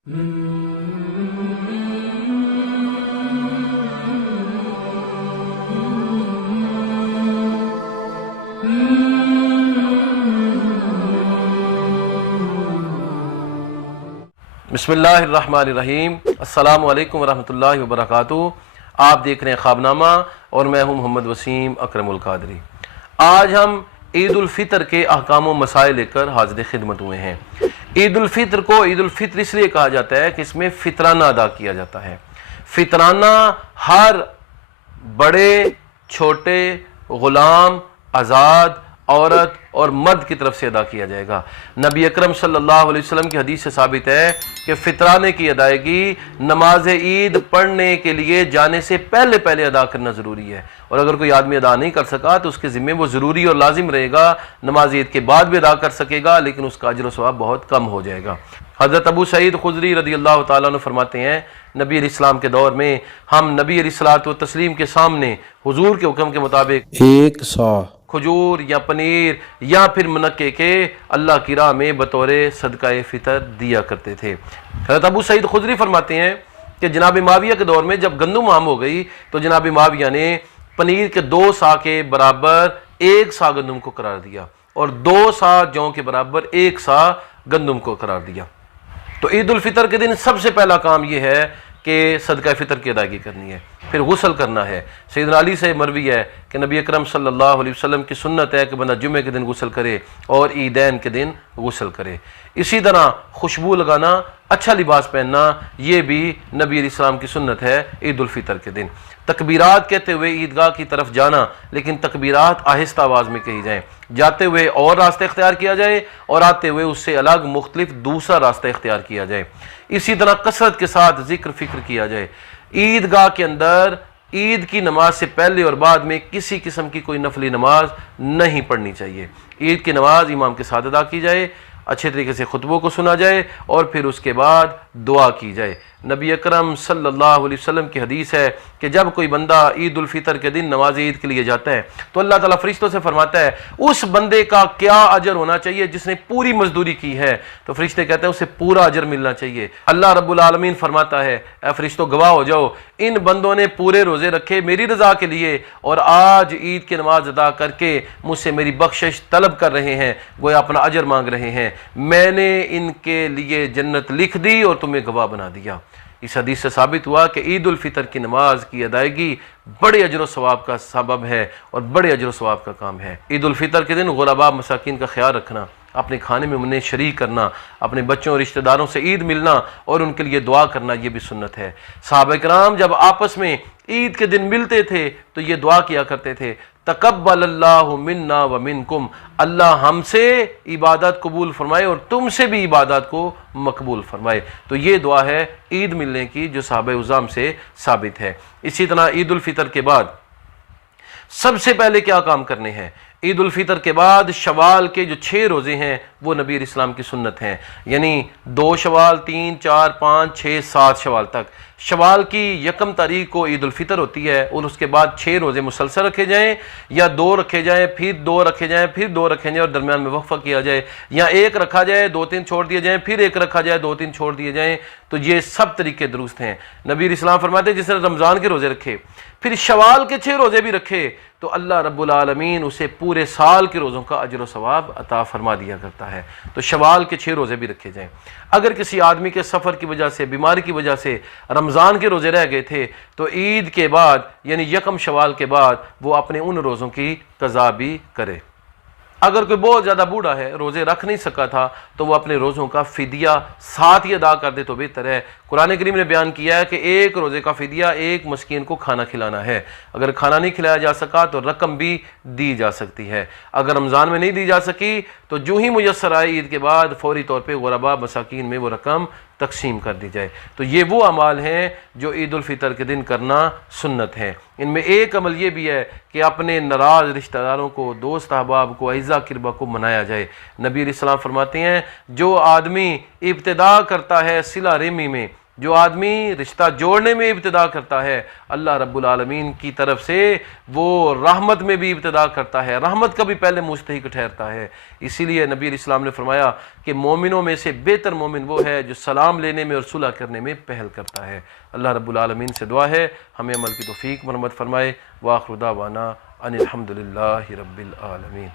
بسم اللہ الرحمن الرحیم۔ السلام علیکم ورحمۃ اللہ وبرکاتہ۔ آپ دیکھ رہے ہیں خوابنامہ اور میں ہوں محمد وسیم اکرم القادری۔ آج ہم عید الفطر کے احکام و مسائل لے کر حاضر خدمت ہوئے ہیں۔ عید الفطر کو عید الفطر اس لیے کہا جاتا ہے کہ اس میں فطرانہ ادا کیا جاتا ہے۔ فطرانہ ہر بڑے چھوٹے غلام آزاد عورت اور مرد کی طرف سے ادا کیا جائے گا۔ نبی اکرم صلی اللہ علیہ وسلم کی حدیث سے ثابت ہے کہ فطرانے کی ادائیگی نماز عید پڑھنے کے لیے جانے سے پہلے ادا کرنا ضروری ہے، اور اگر کوئی آدمی ادا نہیں کر سکا تو اس کے ذمہ وہ ضروری اور لازم رہے گا۔ نماز عید کے بعد بھی ادا کر سکے گا لیکن اس کا اجر و ثواب بہت کم ہو جائے گا۔ حضرت ابو سعید خدری رضی اللہ تعالیٰ عنہ فرماتے ہیں نبی علیہ السلام کے دور میں ہم نبی علیہ الصلوۃ والتسلیم کے سامنے حضور کے حکم کے مطابق 100 کھجور یا پنیر یا پھر منقے کے اللہ کی راہ میں بطور صدقہ فطر دیا کرتے تھے۔ حضرت ابو سعید خدری فرماتے ہیں کہ جناب معاویہ کے دور میں جب گندم عام ہو گئی تو جناب معاویہ نے پنیر کے 2 سا کے برابر 1 سا گندم کو قرار دیا اور 2 سا جوں کے برابر 1 سا گندم کو قرار دیا۔ تو عید الفطر کے دن سب سے پہلا کام یہ ہے کہ صدقہ فطر کی ادائیگی کرنی ہے، پھر غسل کرنا ہے۔ سیدنا علی سے مروی ہے کہ نبی اکرم صلی اللہ علیہ وسلم کی سنت ہے کہ بندہ جمعے کے دن غسل کرے اور عیدین کے دن غسل کرے۔ اسی طرح خوشبو لگانا، اچھا لباس پہننا، یہ بھی نبی علیہ السلام کی سنت ہے عید الفطر کے دن۔ تکبیرات کہتے ہوئے عیدگاہ کی طرف جانا، لیکن تکبیرات آہستہ آواز میں کہی جائیں، جاتے ہوئے اور راستہ اختیار کیا جائے اور آتے ہوئے اس سے الگ مختلف دوسرا راستہ اختیار کیا جائے۔ اسی طرح کثرت کے ساتھ ذکر فکر کیا جائے۔ عیدگاہ کے اندر عید کی نماز سے پہلے اور بعد میں کسی قسم کی کوئی نفلی نماز نہیں پڑھنی چاہیے۔ عید کی نماز امام کے ساتھ ادا کی جائے، اچھے طریقے سے خطبوں کو سنا جائے اور پھر اس کے بعد دعا کی جائے۔ نبی اکرم صلی اللہ علیہ وسلم کی حدیث ہے کہ جب کوئی بندہ عید الفطر کے دن نماز عید کے لیے جاتا ہے تو اللہ تعالیٰ فرشتوں سے فرماتا ہے اس بندے کا کیا اجر ہونا چاہیے جس نے پوری مزدوری کی ہے؟ تو فرشتے کہتے ہیں اسے پورا اجر ملنا چاہیے۔ اللہ رب العالمین فرماتا ہے اے فرشتوں گواہ ہو جاؤ، ان بندوں نے پورے روزے رکھے میری رضا کے لیے اور آج عید کی نماز ادا کر کے مجھ سے میری بخشش طلب کر رہے ہیں، گویا اپنا اجر مانگ رہے ہیں، میں نے ان کے لیے جنت لکھ دی اور تمہیں گواہ بنا دیا۔ اس حدیث سے ثابت ہوا کہ عید الفطر کی نماز کی ادائیگی بڑے اجر و ثواب کا سبب ہے اور بڑے اجر و ثواب کا کام ہے۔ عید الفطر کے دن غرباء مساکین کا خیال رکھنا، اپنے کھانے میں انہیں شریک کرنا، اپنے بچوں اور رشتہ داروں سے عید ملنا اور ان کے لیے دعا کرنا، یہ بھی سنت ہے۔ صحابہ کرام جب آپس میں عید کے دن ملتے تھے تو یہ دعا کیا کرتے تھے تقبل اللہ منا ومنکم، اللہ ہم سے عبادت قبول فرمائے اور تم سے بھی عبادت کو مقبول فرمائے۔ تو یہ دعا ہے عید ملنے کی جو صحابہ عظام سے ثابت ہے۔ اسی طرح عید الفطر کے بعد سب سے پہلے کیا کام کرنے ہیں؟ عید الفطر کے بعد شوال کے جو 6 روزے ہیں وہ نبی علیہ السلام کی سنت ہیں، یعنی 2 شوال، 3، 4، 5، 6، 7 شوال تک۔ شوال کی 1 تاریخ کو عید الفطر ہوتی ہے اور اس کے بعد 6 روزے مسلسل رکھے جائیں یا 2 رکھے جائیں، پھر 2 رکھے جائیں، پھر 2 رکھے جائیں اور درمیان میں وقفہ کیا جائے، یا 1 رکھا جائے 2-3 چھوڑ دیے جائیں، پھر 1 رکھا جائے 2-3 چھوڑ دیے جائیں۔ تو یہ سب طریقے درست ہیں۔ نبی علیہ السلام فرماتے ہیں جس نے رمضان کے روزے رکھے پھر شوال کے 6 روزے بھی رکھے تو اللہ رب العالمین اسے پورے سال کے روزوں کا اجر و ثواب عطا فرما دیا کرتا ہے۔ تو شوال کے 6 روزے بھی رکھے جائیں۔ اگر کسی آدمی کے سفر کی وجہ سے، بیماری کی وجہ سے رمضان کے روزے رہ گئے تھے تو عید کے بعد یعنی 1 شوال کے بعد وہ اپنے ان روزوں کی قضا بھی کرے۔ اگر کوئی بہت زیادہ بوڑھا ہے، روزے رکھ نہیں سکا تھا تو وہ اپنے روزوں کا فدیہ ساتھ ہی ادا کر دے تو بہتر ہے۔ قرآن کریم نے بیان کیا ہے کہ 1 روزے کا فدیہ 1 مسکین کو کھانا کھلانا ہے۔ اگر کھانا نہیں کھلایا جا سکا تو رقم بھی دی جا سکتی ہے۔ اگر رمضان میں نہیں دی جا سکی تو جو ہی میسر آئے عید کے بعد فوری طور پہ غرباء مساکین میں وہ رقم تقسیم کر دی جائے۔ تو یہ وہ اعمال ہیں جو عید الفطر کے دن کرنا سنت ہے۔ ان میں ایک عمل یہ بھی ہے کہ اپنے ناراض رشتہ داروں کو، دوست احباب کو، اعزا قربا کو منایا جائے۔ نبی علیہ السلام فرماتے ہیں جو آدمی ابتدا کرتا ہے صلہ رحمی میں جو آدمی رشتہ جوڑنے میں ابتدا کرتا ہے اللہ رب العالمین کی طرف سے وہ رحمت میں بھی ابتدا کرتا ہے، رحمت کا بھی پہلے مستحق ٹھہرتا ہے۔ اسی لیے نبی علیہ السلام نے فرمایا کہ مومنوں میں سے بہتر مومن وہ ہے جو سلام لینے میں اور صلح کرنے میں پہل کرتا ہے۔ اللہ رب العالمین سے دعا ہے ہمیں عمل کی توفیق مرحمت فرمائے۔ وآخر دعوانا ان الحمد للہ رب العالمین۔